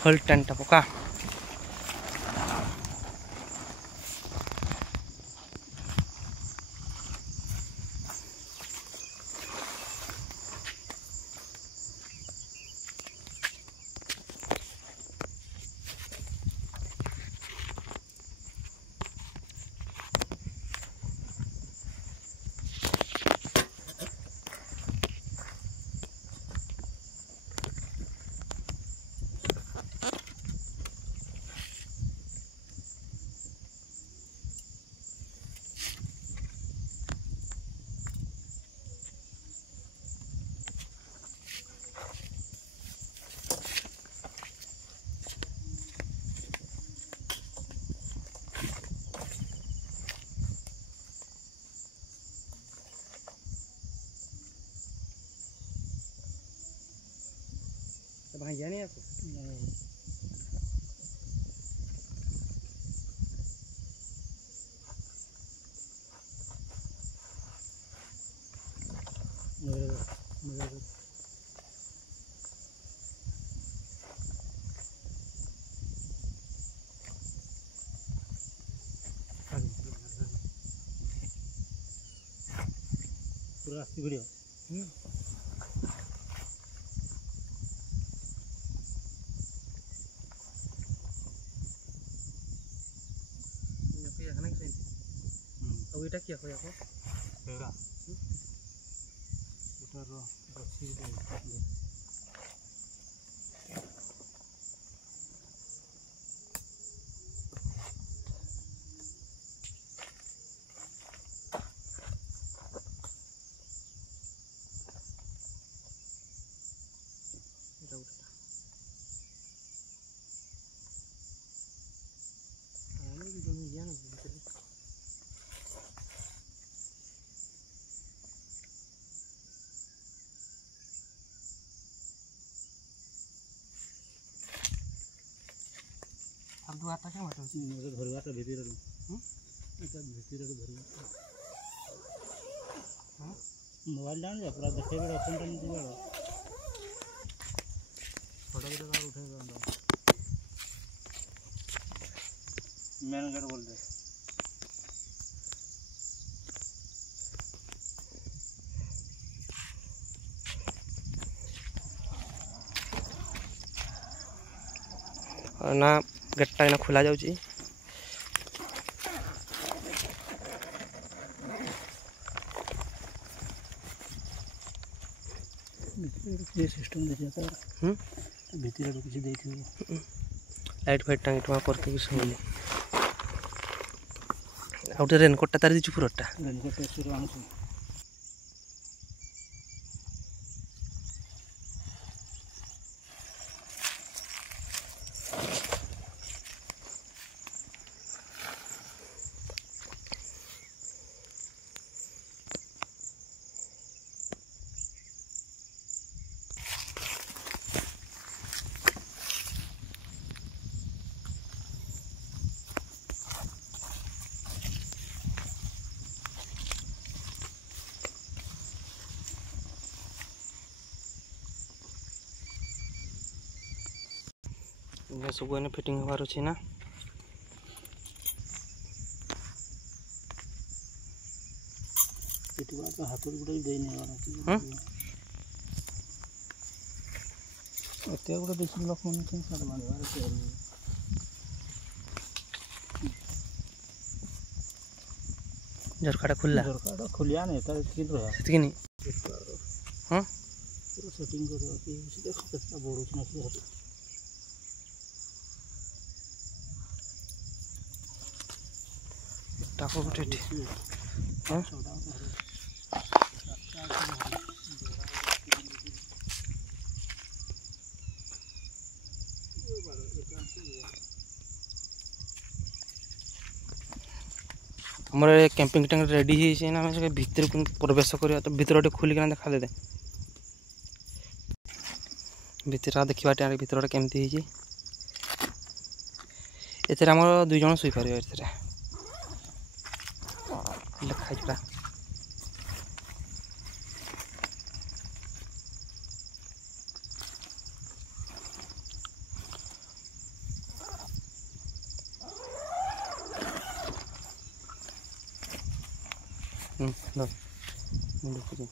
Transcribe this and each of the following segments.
whole tent पका भाई नहीं आपको पूरा अस्सी वीडियो এটা কি হয় আকৌ এৰা ওটার বসি দে এটা উঠা আমি দুজন জানো ভিতরে दुआटा क्या मतलब मुझे धरवाटा भीतर এটা ভিতরে ধরবা हां मोबाइल डाल जा पूरा देखेबे ऑप्शन टाइम दिबा फोटो वीडियो का उठेगा मेन गेट बोल दे ना गेटा ना खोला जाउची ये सिस्टम देखिए तो भीतर कुछ देखिए लाइट फाइट टांगी टमा करके सोली आउटे रेनकोट ता तार दिछु पुरटा रेनकोट सुरो आनु ये सब ने फिटिंग होवार अछि ना इतवा तो हाथ गुडे दे नै वाला ओते गुडे बेसी लोक मन के साथ मानवार के झरकाटा खुलिया नै त किन रहा सेति नि हां पूरा सेटिंग करवा के देखो कितना बड़ो छ ना टाको उठे हां हमर कैंपिंग टैंक रेडी है से ना हम भीतर प्रवेश करिया तो भीतर खोल के देखा दे भीतर देखा भीतर केमती है एथरे हमर दुई जन सुई पारे एथरे लिखा जरा ଧର ମୁଁ ଦେଖୁଛି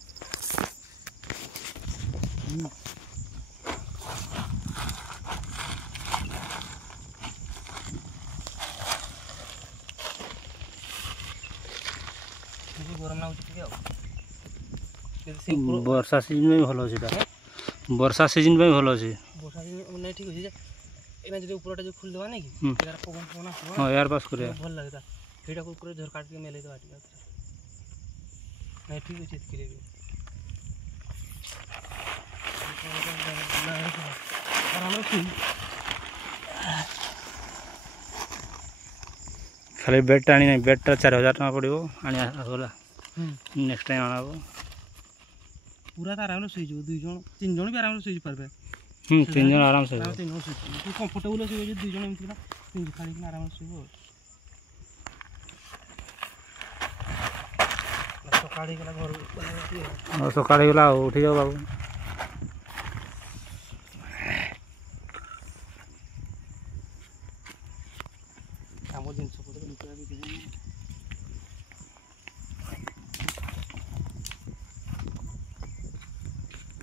ଗରମ ଲାଗୁଛି ଟିକେ ଆଉ ବର୍ଷା ସିଜନ୍ ପାଇଁ ଭଲ ଅଛି ଏଇଟା ବର୍ଷା ସିଜନ୍ ପାଇଁ ଭଲ ଅଛି ବର୍ଷା ନାଇଁ ଠିକ୍ ଅଛି ଯେ ଏଇନା ଯଦି ଉପରଟା ଯେଉଁ ଖୋଲିଦେବା ନାଇଁ କି ପବନ ପବନ ଆସିବ ହଁ ଏୟାର ପାସ୍ କରିବା ଭଲ ଲାଗେ ସେଇଟାକୁ ଉପରେ ଝରକା ଟିକେ ମେଲେଇଦେବା ଟିକେ ନାଇଁ ଠିକ୍ ଅଛି ଏତିକିରେ ବି ଖାଲି ବେଡ଼୍ଟା ଆଣି ନାହିଁ ବେଡ଼୍ଟା 4000 ଟଙ୍କା ପଡ଼ିବ ଆଣି ଗଲା ନେକ୍ସଟ ଟାଇମ୍ ଆଣବ ପୁରା ତ ଆରାମରେ ଶୋଇଯିବ 2 ଜଣ 3 ଜଣ ବି ଆରାମରେ ଶୋଇ ପାରିବେ 3 ଜଣ ଆରାମସେ 3 ଜଣ ଶୋଇପାରିବେ କମ୍ଫର୍ଟେବୁଲ୍ ଶୋଇବ ଯଦି 2 ଜଣ ଏମିତି ନା ପିଞ୍ଜି ଖାଳିକିନା ଆରାମରେ ଶୋଇବ ସକାଳ ହେଇଗଲା ଘରୁ ସକାଳ ହେଇଗଲା ଆଉ ଉଠିଯାଉ ବାବୁ ଆମ ଜିନିଷ